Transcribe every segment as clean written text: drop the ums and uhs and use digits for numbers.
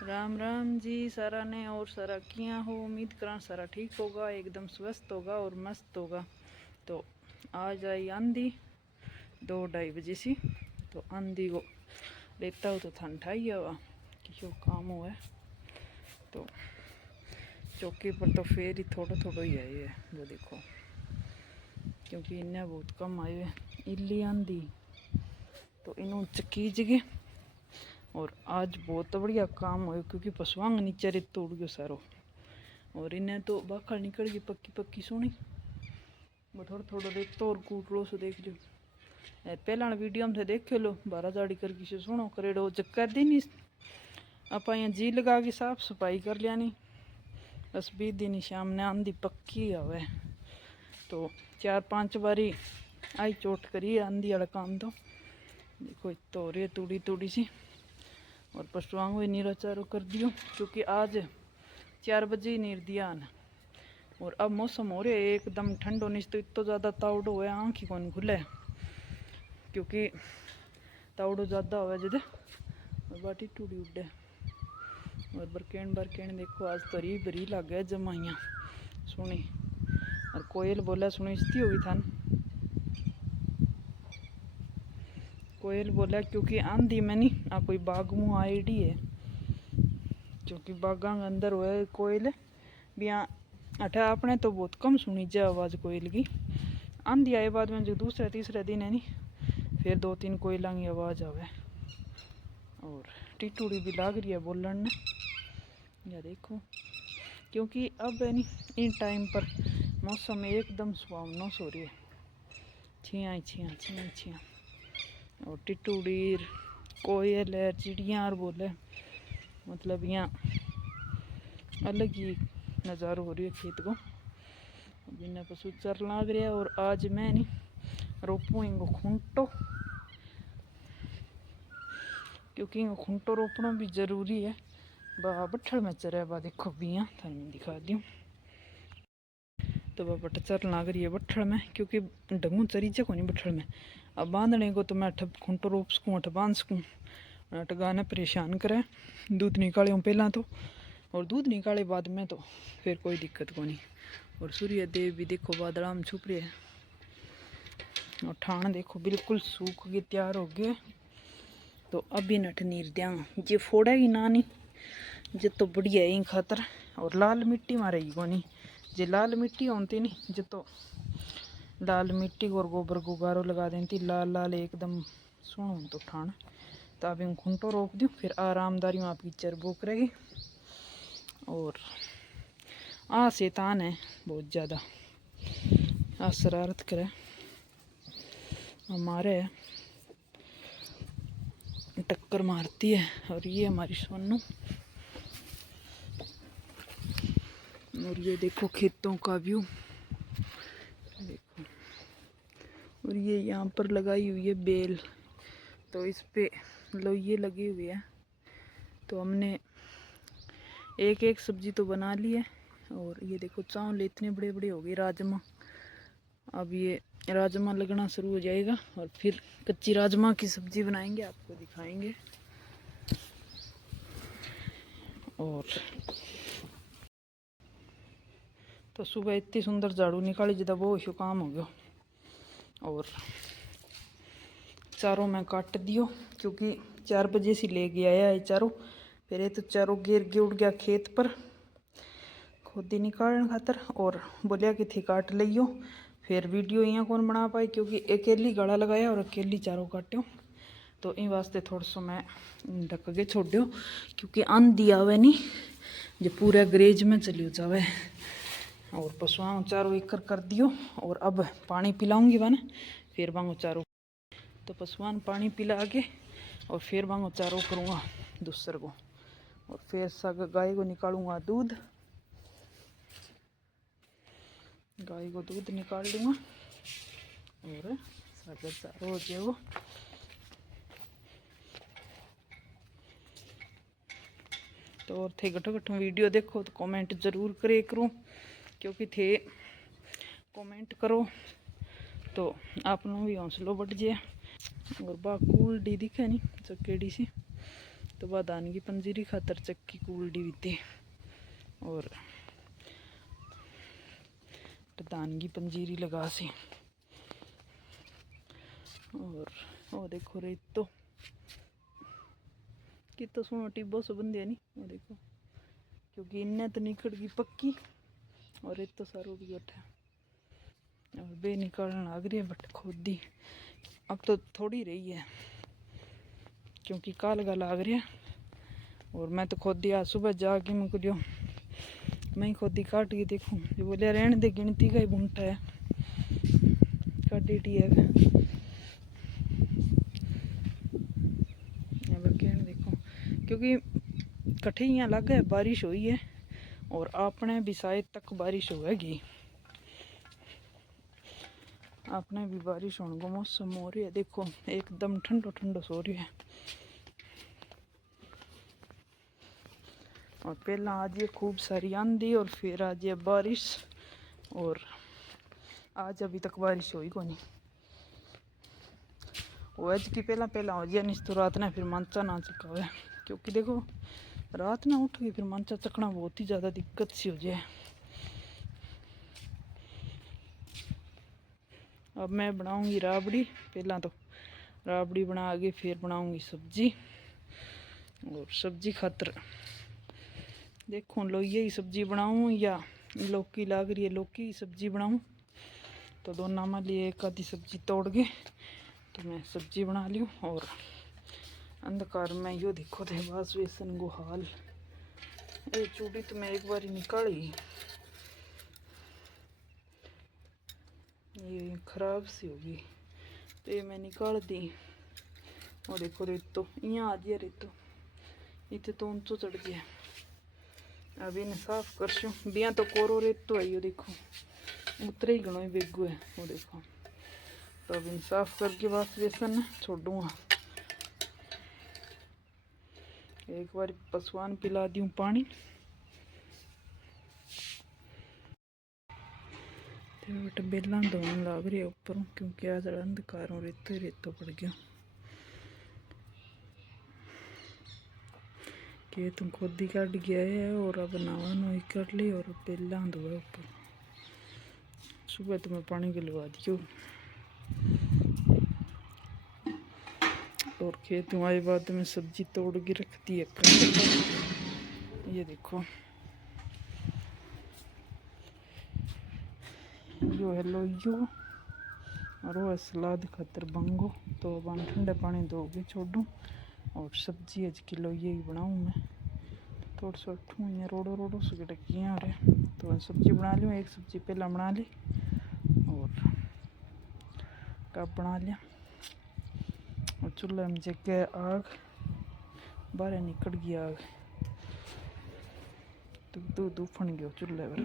राम राम जी सारा ने। और सारा किया हो, उम्मीद करा सारा ठीक होगा, एकदम स्वस्थ होगा और मस्त होगा। तो आज आई आंधी 2-2:30 बजे सी। तो आंधी को लेता हो तो थान ठाई हुआ कि जो काम हुआ है। तो चौकी पर तो फिर ही थोड़ा थोड़ा ही आई है वो देखो, क्योंकि इन्हें बहुत कम आए हुए इली आंधी। तो इन्हों चकीज गए और आज बहुत बढ़िया काम हो, क्योंकि पशुआंग नीचे रेत उड़ गयो सारो। और इन्हें तो बाखड़ निकल गई पक्की पक्की सोनी। वो थोड़ा थोड़ा रेतो और कूटलो से देख लो। पहला वीडियो में देख लो, बारह जाड़ी करके से सुनो करेड़ो चक्कर दी नहीं। आप यहाँ जी लगा के साफ सफाई कर लिया नहीं, बस 20 दिन शाम ने आंधी पक्की आवे। तो 4-5 बारी आई चोट करी आंधी वाला काम। तो देखो तो रे तूड़ी तूड़ी सी। और पशुआंग भी नीरा चारो कर दियो, क्योंकि आज 4 बजे ही नीर दिया न। और अब मौसम हो रहा है एकदम ठंडो, नहीं तो इतना ज़्यादा तावड़ो है आँख ही कौन खुले, क्योंकि तावड़ो ज़्यादा हो जद और बाटी टूटी उड़े। और बरकेन देखो आज तो री बरी लग गया जमाइया सुनी। और कोयल बोला सुनी इसती होगी थान, कोयल बोला क्योंकि आंधी में नहीं आ कोई बाग मुँह आईडी है, क्योंकि बागा अंदर हुआ कोयल भी। अठा अपने तो बहुत कम सुनी जा आवाज़ कोयल की। आंधी आए बाद में जो दूसरे तीसरे दिन है नहीं, फिर 2-3 कोयलों की आवाज़ आवे। और टिटूड़ी भी लाग रही है बोलन ने, या देखो, क्योंकि अब है नहीं इन टाइम पर मौसम एकदम सुहावना हो रही है। छिया छिया छिया छिया और टिटूड़ी कोयल है चिड़िया और बोले, मतलब यहाँ अलग ही नज़ारा हो रही है खेत को। बिना पशु चर लाग रहा है। और आज मैं नहीं रोपूँ इनको खूंटो, क्योंकि इनको खूंटो रोपना भी ज़रूरी है। बा बट्ठल में चरे बा देखो बिया थाने में दिखा दूँ। तो वह बट चर लाग रही है बट्ठल में, क्योंकि ढंगू चरी जा को नहीं बट्ठल में। अब बांधने को तो मैं अठ खूंटो रोप सकूँ, अठ बांध सकूँ। अठ गाने परेशान करे दूध निकाले पहला तो, और दूध निकाले बाद में तो फिर कोई दिक्कत को नहीं। और सूर्य देव भी देखो बादलों में छुप रहे हैं। और ठाण देखो बिल्कुल सूख के तैयार हो गए। तो अभी नट नीर दिया ये फोड़ेगी ना नहीं, जे तो बढ़िया है खातर। और लाल मिट्टी मारेगी को नहीं, जे लाल मिट्टी होती नहीं जे तो लाल मिट्टी और गोबर गुगारो लगा देती लाल लाल एकदम सुनो तो ठाण। तो अब इन खूंटो रोप दूँ, फिर आरामदारी में आपकी चरबो करेगी। और शैतान है बहुत ज़्यादा, शरारत करे हमारे, टक्कर मारती है। और ये हमारी सोनू। और ये देखो खेतों का व्यू देखो। और ये यहाँ पर लगाई हुई है बेल, तो इस पे लोइये लगी हुई है। तो हमने एक एक सब्जी तो बना ली है। और ये देखो चावल इतने बड़े बड़े हो गए राजमा। अब ये राजमा लगना शुरू हो जाएगा और फिर कच्ची राजमा की सब्जी बनाएंगे, आपको दिखाएंगे। और तो सुबह इतनी सुंदर झाड़ू निकाली जिदा वो शो काम हो गया। और चारों में काट दियो, क्योंकि 4 बजे से ले गया है चारों। फिर ये तो चारों गिर के उड़ गया खेत पर खोदी निकालने खातर। और बोलिया कि थी काट लियो। फिर वीडियो यहाँ कौन बना पाई, क्योंकि अकेली गला लगाया और अकेली चारों काट्यो। तो इन वास्ते थोड़ा सो मैं ढक के छोड़ दो, क्योंकि आंधी आवे नहीं जो पूरा ग्रेज में चली जावे। और पशुओं चारों एक कर दियो। और अब पानी पिलाऊंगी वन, फिर वांगो चारों। तो पशुओं पानी पिला के और फिर वांगो चारों करूँगा दूसर को। और फिर सग गाय को निकालूंगा दूध, गाय को दूध निकाल दूंगा और सागर चारों हो जाएगा। तो और थे गठो गठो वीडियो देखो तो कमेंट जरूर करे करो, क्योंकि थे कमेंट करो तो आपनो भी हौसलो बढ़ जाए। और बाकूल डी दिखे नहीं चकेड़ी सी, तो बाद धान की पंजीरी खातर चक्की कूलडी बीती और धान की पंजीरी लगा सी। और वो देखो रेतो कितना सोना टिब्बो से बंदे नहीं, वो देखो क्योंकि इन्हें तो निकल गई पक्की और रेतो सारो भी बैठा और बे निकालने लग रही है बट खोदी अब तो थोड़ी रही है क्योंकि कालगा लाग रहा है। और मैं तो खोदी आज सुबह जाके मैं कुछ मैं खोदी काट के देखूँ जो बोले रहने दे गिनती का ही बुंटा है काटी है देखो क्योंकि कट्ठे यहाँ लग है बारिश हुई है और आपने भी शायद तक बारिश होगी, आपने भी बारिश होने को मौसम हो रही है। देखो एकदम ठंडो ठंडो सो रही है और पहला आज ये खूब सारी आंधी और फिर आज ये बारिश और आज अभी तक बारिश हुई को नहीं। वो आज की पहला हो गया नहीं तो रात ने फिर मांचा ना चका हुआ क्योंकि देखो रात ना उठ गई फिर मांचा चकना बहुत ही ज़्यादा दिक्कत सी हो जाए। अब मैं बनाऊंगी राबड़ी, पहला तो राबड़ी बना के फिर बनाऊंगी सब्जी और सब्जी खातर देखो लोइये की सब्जी बनाऊं या लौकी लाग रही है लौकी की सब्जी बनाऊं तो दोनों में लिए एक आधी सब्जी तोड़ के तो मैं सब्जी बना ली और अंधकार में यो देखो थे बस बेसन को हाल ये चूड़ी तो मैं एक बार निकाली ये खराब सी होगी तो ये मैं निकाल दी और देखो रेतो यहाँ आ गया रेतो इतने तो ऊंचो चढ़ गया। अब इन्हें साफ करशूँ बिया तो कोरो रेतो है यो देखो उतरे ही घणो ही बेगू है वो देखो। तो अब इन साफ करके बस बेसन छोड़ूँगा एक बार पशुआन पिला दूँ पानी तो बेटा बेला धोने लग रही है ऊपर क्योंकि आज अंधकार और रेतो ही रेतो पड़ गया कि तुम खोदी काट गया है और अब नवा नोई कर ली और बेला धोया ऊपर सुबह तो मैं पानी के लगा दियो और खेत आए बाद में सब्जी तोड़ के रख दी है। ये देखो यो है लोइयो और वो है सलाद खातर बंगो तो अब ठंडे पानी धो के छोड़ूँ और सब्जी आज किलो ये ही बनाऊँ मैं थोड़ा सा उठूँ यहाँ रोडो रोडो से गटकियाँ आ रहे तो सब्जी बना लूँ एक सब्जी पहला बना ली और कप बना लिया और चूल्हे में जगह आग बाहर निकल गई आग तो दूध उफन गयो चूल्हे पर।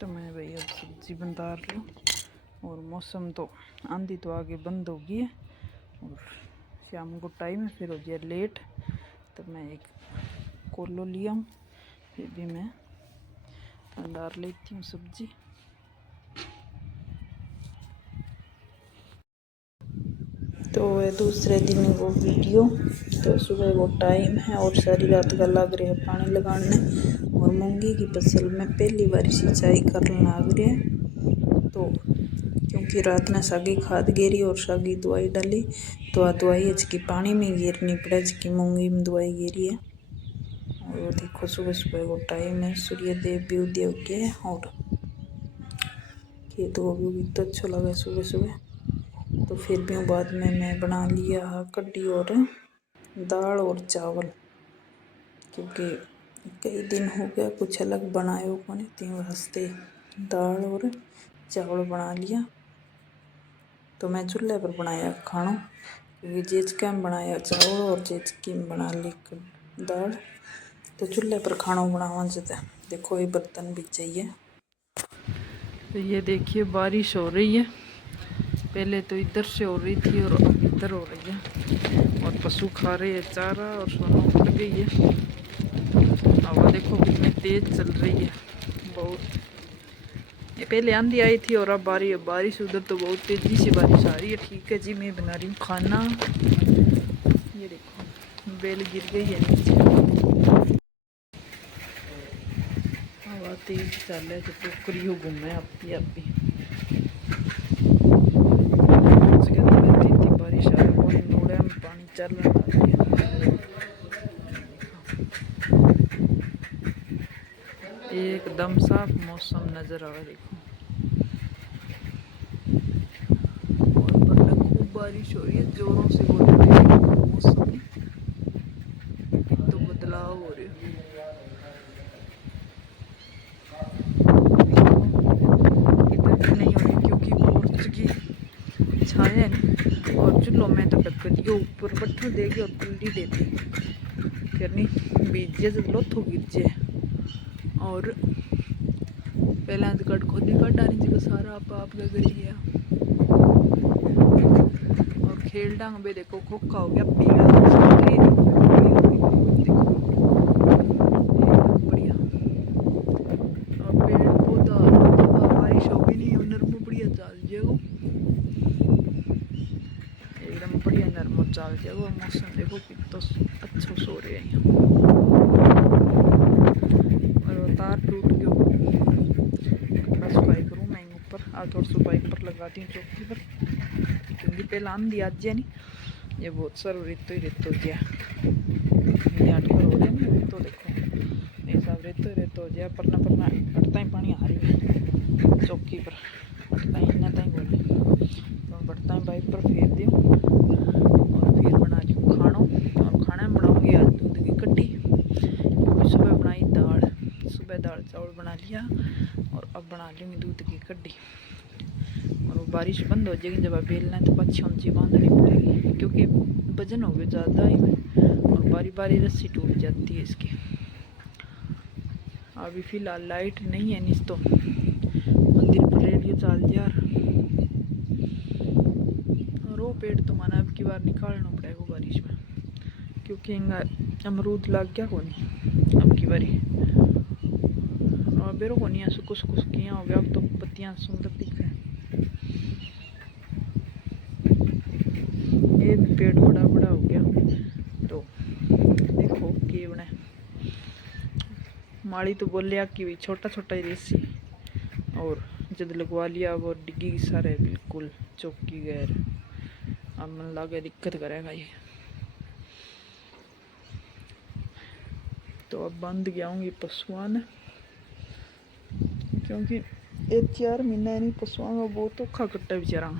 तो मैं भाई अब सब्जी बना रही हूँ और मौसम तो आंधी तो आगे बंद हो गई है और शाम को टाइम है फिर हो गया लेट तो मैं एक कोलो लिया हूँ फिर भी मैं डाल लेती हूँ सब्जी। तो दूसरे दिन वो वीडियो तो सुबह वो टाइम है और सारी रात का लग रहा है पानी लगाने और मूंगी की फसल में पहली बार सिंचाई करने लग रही है तो क्योंकि रात ने सागी खाद गिरी और सागी दवाई डाली तो आ दवाई अचकी पानी में गिरनी पड़े जबकि मूंगी में दवाई गिरी है। और वो देखो सुबह सुबह वो टाइम है सूर्य देव भी उदय हो गया है और खेत वो भी तो अच्छा लगा सुबह सुबह। तो फिर भी बाद में मैं बना लिया कढ़ी और दाल और चावल क्योंकि कई दिन हो गया कुछ अलग बनाए हो को नहीं तीन वास्ते दाल और चावल बना लिया। तो मैं चूल्हे पर बनाया खाना क्योंकि जेचका में बनाया चावल और जेचकी में बना ली दाल तो चूल्हे पर खाना बनावा जाता है। देखो ये बर्तन भी चाहिए। तो ये देखिए बारिश हो रही है पहले तो इधर से हो रही थी और अब इधर हो रही है और पशु खा रहे हैं चारा और सोना उड़ गई है। हवा देखो कितनी तेज चल रही है बहुत पहले आंधी आई थी और अब बारिश उधर तो बहुत तेजी से बारिश आ रही है। ठीक है जी, मैं बना रही हूँ खाना। ये देखो बेल गिर गई है नीचे, हवा तेज चल रहा है तो टोकरी हो घूमे आप भी बारिश आ रही है, नोड़े में पानी चल रहा है। एकदम साफ मौसम नजर आ रहा है। देखो और खूब बारिश हो रही है, जोरों से हो रही है। मौसम में तो बदलाव हो रही है। इधर नहीं हो रही क्योंकि पोर्च की छाया नहीं, और चूल्हों में तो टक्कर ऊपर पत्थर देगी और कुल्ली देती फिर नहीं बीजे तो लोथो गिरजे। और पहले तो कट खुद ही कट आनी जगह सारा आप का करी गया। और खेल डांग बे देखो खोखा हो गया पीला बढ़िया। और पेड़ पौधा बारिश हो भी नहीं, नरमो बढ़िया चाल जाएगा, एकदम बढ़िया नरमो चाल जाएगा। मौसम देखो कितना अच्छा सो रहे हैं। और तार टूट गया, कपड़ा सफाई करूँ मैं ऊपर। आज थोड़ी सफाई पर लगाती हूँ चौकी पर, क्योंकि पहले आंधी आज है नहीं, ये बहुत सारा रेतो ही रेतो गया। अटकर हो रहे हैं तो देखो ये सब रेतो हो गया। परना अटता ही पानी आ रही है चौकी पर, अटता ही इन्ना तक बोले तो बढ़ता ही बाइक पर फेर दूँ और फिर बना लूँ खाना। और खाना में बनाऊँगी आज दूध की कड्डी, क्योंकि सुबह बनाई दाल, सुबह दाल चावल बना लिया और अब बना लूँगी दूध की कड्डी। और वो बारिश बंद हो जाएगी, जब बेलना है तो पाछी ऊंची बांधनी पड़ेगी, क्योंकि वजन हो गया ज़्यादा ही में और बारी बारी रस्सी टूट जाती है इसकी। अभी फ़िलहाल लाइट नहीं है, निस तो मंदिर पर रेडियो चाल यार। और वो पेड़ तो माना अब की बार निकालना पड़ेगा बारिश में, क्योंकि अमरूद लग गया को नहीं अब की बारी। और बेरो को नहीं सुख किया हो गया, अब तो पत्तियाँ सुंदर दिख रहे हैं। ये भी पेड़ बड़ा बड़ा हो गया तो देखो के बने। माड़ी तो बोलिया कि छोटा छोटा ही रेसी, और जब लगवा लिया वो डिग्गी सारे बिल्कुल चौकी गैर। अब मन लगे दिक्कत करेगा ये, तो अब बंद गया हूँ ये पशुआ ने, क्योंकि एक 4 महीना नहीं पशुआ का बहुत औखा कट्टा बेचारा,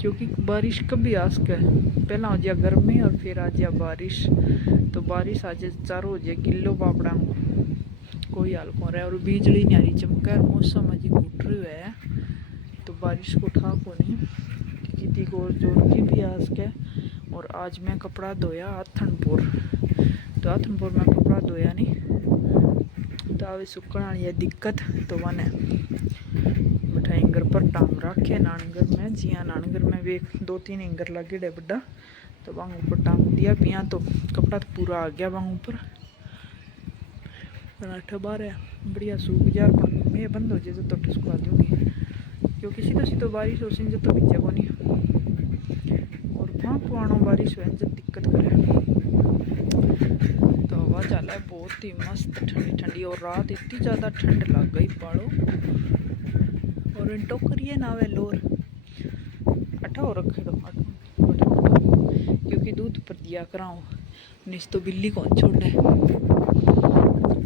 क्योंकि बारिश कभी आ सके। पहला हो जाए गर्मी और फिर आ जाए बारिश, तो बारिश आ जाए चारों हो जाए किलो पापड़ा कोई हाल को रहा है। और बिजली नहीं आ रही, चमका मौसम अजी घुट रही है, तो बारिश को ठाक हो नहीं किसी को जोर की भी आ सके। और आज मैं कपड़ा धोया आथनपुर, तो आथनपुर में कपड़ा धोया नहीं तो अभी सुखना वाली दिक्कत, तो मैंने बैठा एंगर पर टांग रखे नानगर में। जी हाँ, नानगर में भी 2-3 एंगर लगे डे बड्डा, तो वहाँ ऊपर टांग दिया पिया, तो कपड़ा तो पूरा आ गया वहाँ ऊपर। पराठा बार है बढ़िया सूख गया, पर मैं बंद हो जाए तो ठुसका दूँगी, क्योंकि सीधो बारिश हो सी तो भिजे को नहीं। और वहाँ पुराना बारिश हो जब दिक्कत करे, तो हवा चला है बहुत ही मस्त ठंडी ठंडी। और रात इतनी ज़्यादा ठंड लग गई पाड़ो, और इन टोकरिए ना वे लोर अठा हो रखे दो क्योंकि दूध पर दिया कराऊँ निस तो बिल्ली कौन छोड़े।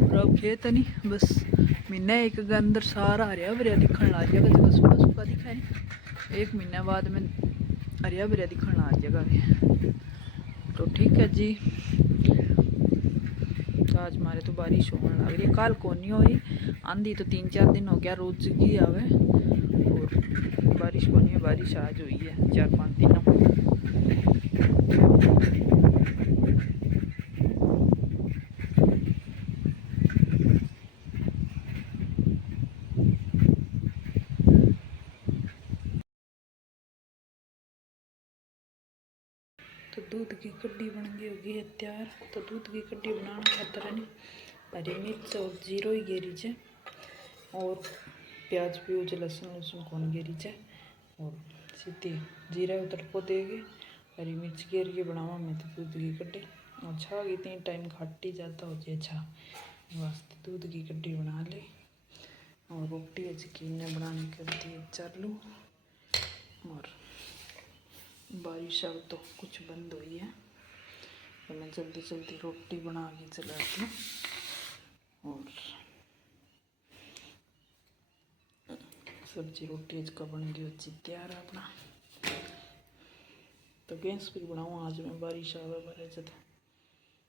और अब खेत नहीं बस महीना एक के अंदर सारा हरिया भरिया दिखने लग जाएगा, जगह सूखा सूखा दिखाए 1 महीने बाद में हरिया भरिया दिखने लग जाएगा। तो ठीक है जी, तो आज हमारे तो बारिश होने लग रही है। कल को नहीं हुई आंधी, तो 3-4 दिन हो गया रोज की आवे, और बारिश को नहीं, बारिश आज हुई है 4-5 दिनों। तो दूध की कड्डी बन गई होगी है तैयार। तो दूध की कड्डी बनाना खातर है नहीं हरी मिर्च और जीरो ही गेरी है, और प्याज प्यूज लहसुन लहसुन कौन गेरी चे और सीधी जीरा को तड़को देगे, हरी मिर्च घेर के बनावा मैं तो दूध की कड्डी और छा इतनी टाइम खाटी जाता हो जे छा वास्ते दूध की कड्डी बना ले। और रोटी यकीन ने बनाने के लिए चालू। और बारिश अब तो कुछ बंद हुई है तो मैं जल्दी जल्दी रोटी बना के चलाती हूँ। और सब्जी रोटी इसका बन गई अच्छी तैयार है अपना। तो गैस पर बनाऊँ आज मैं, बारिश आवे बारे जब